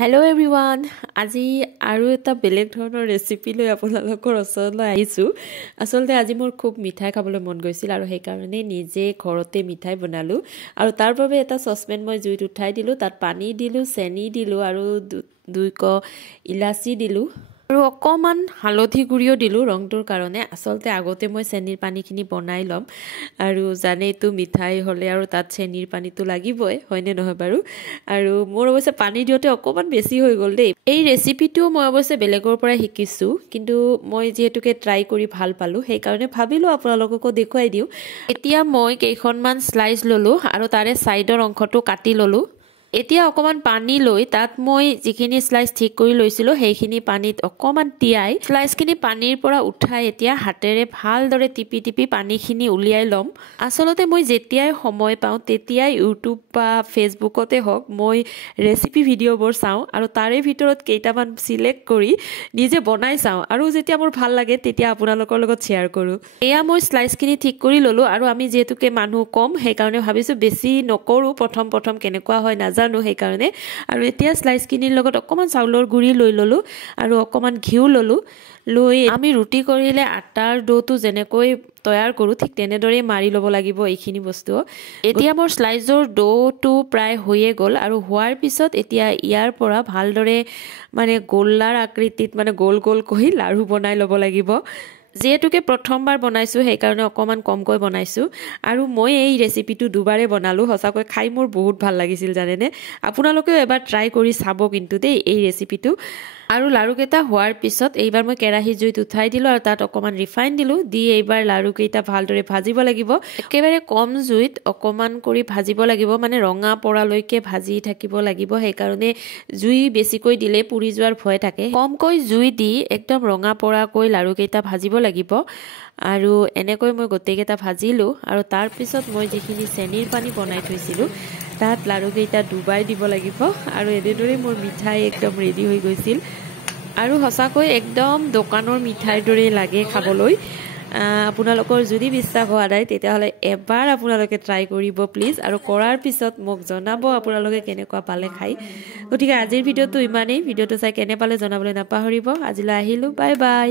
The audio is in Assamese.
Hello everyone, আজি আৰু এটা বেলেগ ধৰণৰ ৰেচিপি লৈ আপোনালোকৰ ওচৰলৈ আহিছো। আসলতে আজি মোৰ খুব মিঠাই খাবলৈ মন গৈছিল আৰু সেই কাৰণে নিজে ঘৰতে মিঠাই বনালো আৰু তাৰ বাবে এটা সসপেন মই জুইত উঠাই দিলো, তাত পানী দিলো, চেনি দিলো আৰু দুইক ইলাচি দিলো আৰু অকমান হালধি গুড়িও দিলো ৰংটোৰ কাৰণে। আসলতে আগতে মই চেনিৰ পানীখিনি বনাই লম আৰু জানেইতো মিঠাই হলে আৰু তাত চেনিৰ পানীটো লাগিবই, হয়নে নহয় বাৰু? আৰু মোৰ অৱশ্যে পানী দিওতে অকমান বেছি হৈ গল দেই। এই ৰেচিপিটো মই অৱশ্যে বেলেগৰ পৰা শিকিছো, কিন্তু মই যেহেতুকে ট্ৰাই কৰি ভাল পালো সেই কাৰণে ভাবিলো আপোনালোককো দেখুৱাই দিও। এতিয়া মই কেইখনমান স্লাইস ললো আৰু তাৰে সাইডৰ অংশটো কাটি ললো। এতিয়া অকমান পানী লৈ তাত মই যিখিনি স্লাইস ঠিক কৰি লৈছিলো সেইখিনি পানীত অকমান তিয়াই স্লাইসখিনি পানীৰ পৰা উঠাই এতিয়া হাতেৰে ভালদৰে টিপি টিপি পানীখিনি উলিয়াই লম। আসলতে মই যেতিয়াই সময় পাওঁ তেতিয়াই ইউটিউব বা ফেসবুকতে হওক মই ৰেচিপি ভিডিঅ'বোৰ চাওঁ আৰু তাৰে ভিতৰত কেইটামান সিলেক্ট কৰি নিজে বনাই চাওঁ আৰু যেতিয়া মোৰ ভাল লাগে তেতিয়া আপোনালোকৰ লগত শ্বেয়াৰ কৰো। এয়া মই স্লাইসখিনি ঠিক কৰি ললো আৰু আমি যেহেতুকে মানুহ কম সেই কাৰণে ভাবিছো বেছি নকৰো, প্ৰথম কেনেকুৱা হয় জানো সেই কাৰণে। আৰু এতিয়া স্লাইসখিনিৰ লগত অকমান চাউলৰ গুড়ি লৈ ললো আৰু অকমান ঘিউ ললো। লৈ আমি ৰুটি কৰিলে আটাৰ ডোটো যেনেকৈ তৈয়াৰ কৰো ঠিক তেনেদৰে মাৰি লব লাগিব এইখিনি বস্তু। এতিয়া মোৰ স্লাইসৰ ডোটো প্ৰায় হৈয়ে গল আৰু হোৱাৰ পিছত এতিয়া ইয়াৰ পৰা ভালদৰে গোল্লাৰ আকৃতিত গোল গোল কৰি লাৰু বনাই লব লাগিব। যেহেতুকে প্ৰথমবাৰ বনাইছো সেই কাৰণে অকমান কমকৈ বনাইছো আৰু মই এই ৰেচিপিটো দুবাৰে বনালো। সঁচাকৈ খাই মোৰ বহুত ভাল লাগিছিল জানেনে। আপোনালোকেও এবাৰ ট্ৰাই কৰি চাব কিন্তু দেই এই ৰেচিপিটো। আৰু লাৰুকেইটা হোৱাৰ পিছত এইবাৰ মই কেৰাহী জুইত উঠাই দিলো আৰু তাত অকমান ৰিফাইন দিলো। দি এইবাৰ লাৰুকেইটা ভালদৰে ভাজিব লাগিব, একেবাৰে কম জুইত অকমান কৰি ভাজিব লাগিব, ৰঙা পৰালৈকে ভাজি থাকিব লাগিব। সেইকাৰণে জুই বেছিকৈ দিলে পুৰি যোৱাৰ ভয় থাকে। কমকৈ জুই দি একদম ৰঙা পৰাকৈ লাৰুকেইটা ভাজিব লাগিব। আৰু এনেকৈ মই গোটেইকেইটা ভাজিলো আৰু তাৰ পিছত মই যিখিনি চেনিৰ পানী বনাই থৈছিলো তাত লাৰুকেইটা ডুবাই দিব লাগিব আৰু এনেদৰে মোৰ মিঠাই একদম ৰেডি হৈ গৈছিল আৰু সঁচাকৈ একদম দোকানৰ মিঠাইৰ দৰে লাগে খাবলৈ। আপোনালোকৰ যদি বিশ্বাস হোৱা নাই তেতিয়াহ'লে এবাৰ আপোনালোকে ট্ৰাই কৰিব প্লিজ, আৰু কৰাৰ পিছত মোক জনাব আপোনালোকে কেনেকুৱা পালে খাই। গতিকে আজিৰ ভিডিঅ'টো ইমানেই। ভিডিঅ'টো চাই কেনে পালে জনাবলৈ নাপাহৰিব। আজিলৈ আহিলো, বাই বাই।